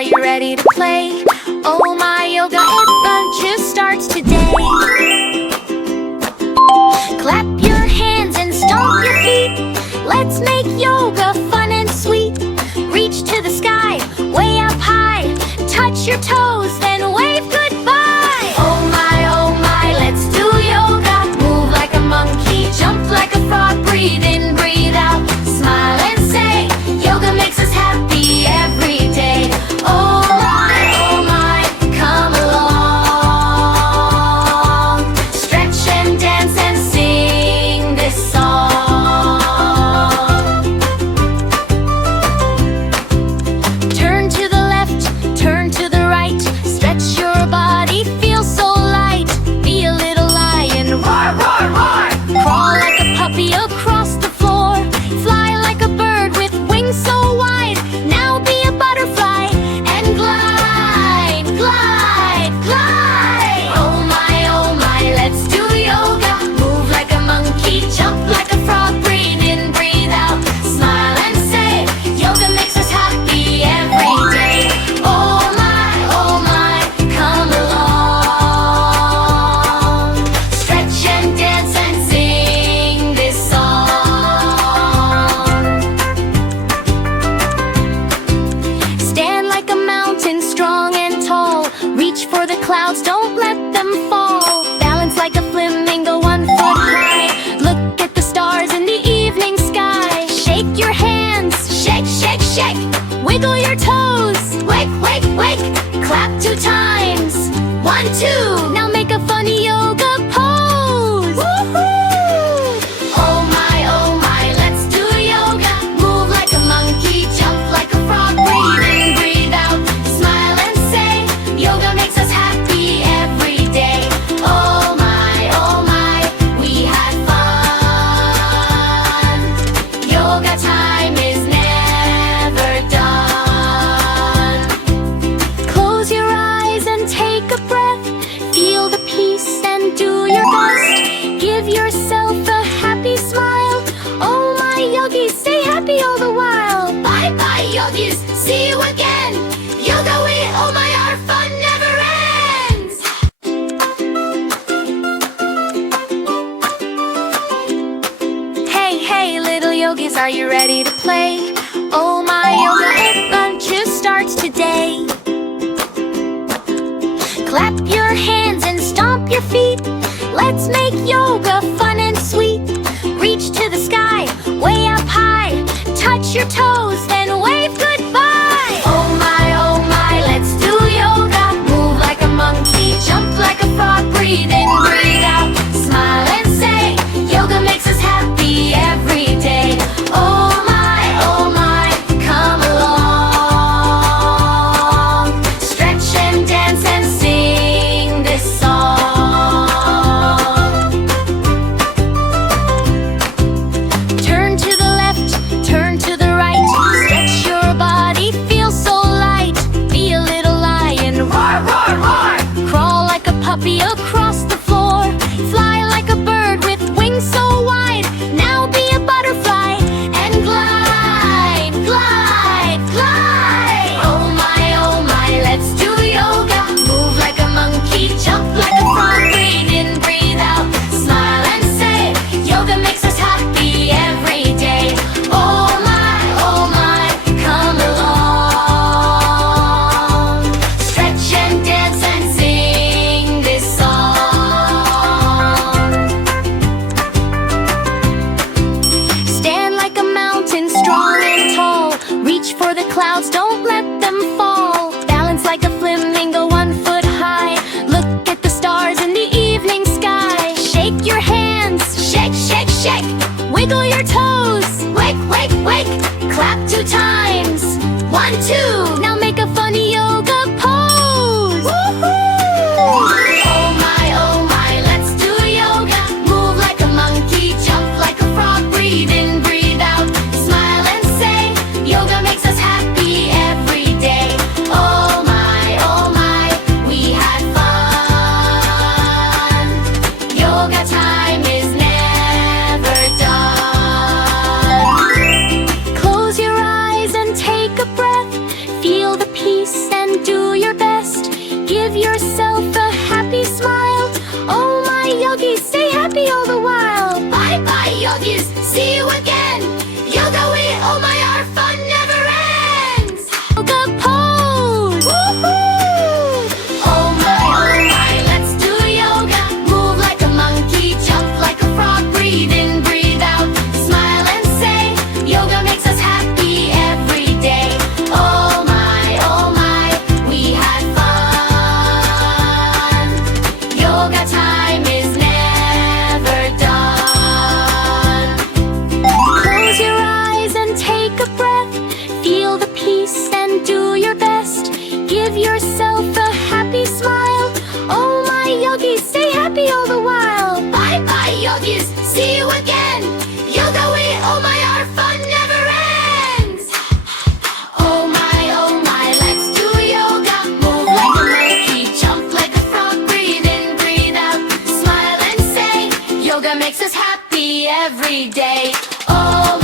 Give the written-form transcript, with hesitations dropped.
are you ready to play? Oh my yoga adventure starts today. Clap your hands and stomp your feet. Let's make yoga fun and sweet. Reach to the sky, way up high. Touch your toes, then wave goodbye. Oh my, let's do yoga. Move like a monkey, jump like a frog. Breathe in, breathe out. Smile and say, yoga makes us happy every day. Oh my, come along. Stretch and dance and sing this song. Turn to the left, turn to the right. Stretch your body, feel so light. Be a little lion, roar, roar, roar. Crawl like a puppy across the floor. Fly like a bird with wings so wide. Now be a butterfly and glide, glide, glide. Oh my, let's do yoga. Move like a monkey, jump like a frog. Breathe in, breathe out. Smile and say, yoga makes us happy every day. Oh my, come along. Stretch and dance and sing this song. Stand like a mountain, strong and tall. Reach for the clouds, don't let them fall. Balance like a flamingo, 1 foot high. Look at the stars in the evening sky. Shake your hands, shake, shake, shake. Wiggle your toes, wake, wake, wake. Clap 2 times, 1, 2. Now make a funny yoga pose. Woohoo! Oh my, let's do yoga. Move like a monkey, jump like a frog. Breathe in, breathe out. Smile and say, yoga makes us happy every day. Oh my, we had fun. Yoga time is never done. Close your eyes and take a breath. Feel the peace and do your best. Give yourself a happy smile. Oh my yogis, stay happy all the while. Bye bye yogis, see you again. Yoga we, oh my, our fun never ends. Hey little yogis, are you ready to play? Oh my yoga adventure starts today. Clap your hands and stomp your feet. Let's make yoga fun and sweet. Reach to the sky, way up high. Touch your toes, then wave goodbye. Oh my, let's do yoga. Move like a monkey, jump like a frog. Breathe in, breathe out. Smile and say, yoga makes us happy every day. Oh my, come along. Stretch and dance and sing this song. Turn to the left, turn to the right. Stretch your body, feel so light. Be a little lion, roar, roar, roar. Crawl like a puppy across the floor. Fly like a bird with wings so wide. Now be a butterfly and glide, glide, glide. Oh my, let's do yoga. Move like a monkey, jump like a frog. Breathe in, breathe out. Smile and say, yoga makes us happy every day. Oh my, come along. Stretch and dance and sing this song. Stand like a mountain, strong and tall. Reach for the clouds, don't let them fall. Balance like a flamingo, 1 foot high. Look at the stars in the evening sky. Shake your hands, shake, shake, shake. Wiggle your toes, wake, wake, wake. Clap 2 times, 1, 2. Now make a funny yoga pose. Woohoo! Oh my, let's do yoga. Move like a monkey, jump like a frog. Breathe in, breathe out. Smile and say, yoga makes us happy every day. Oh my, we had fun. Yoga time is never done. Close your eyes and take a breath. Feel every day. Oh,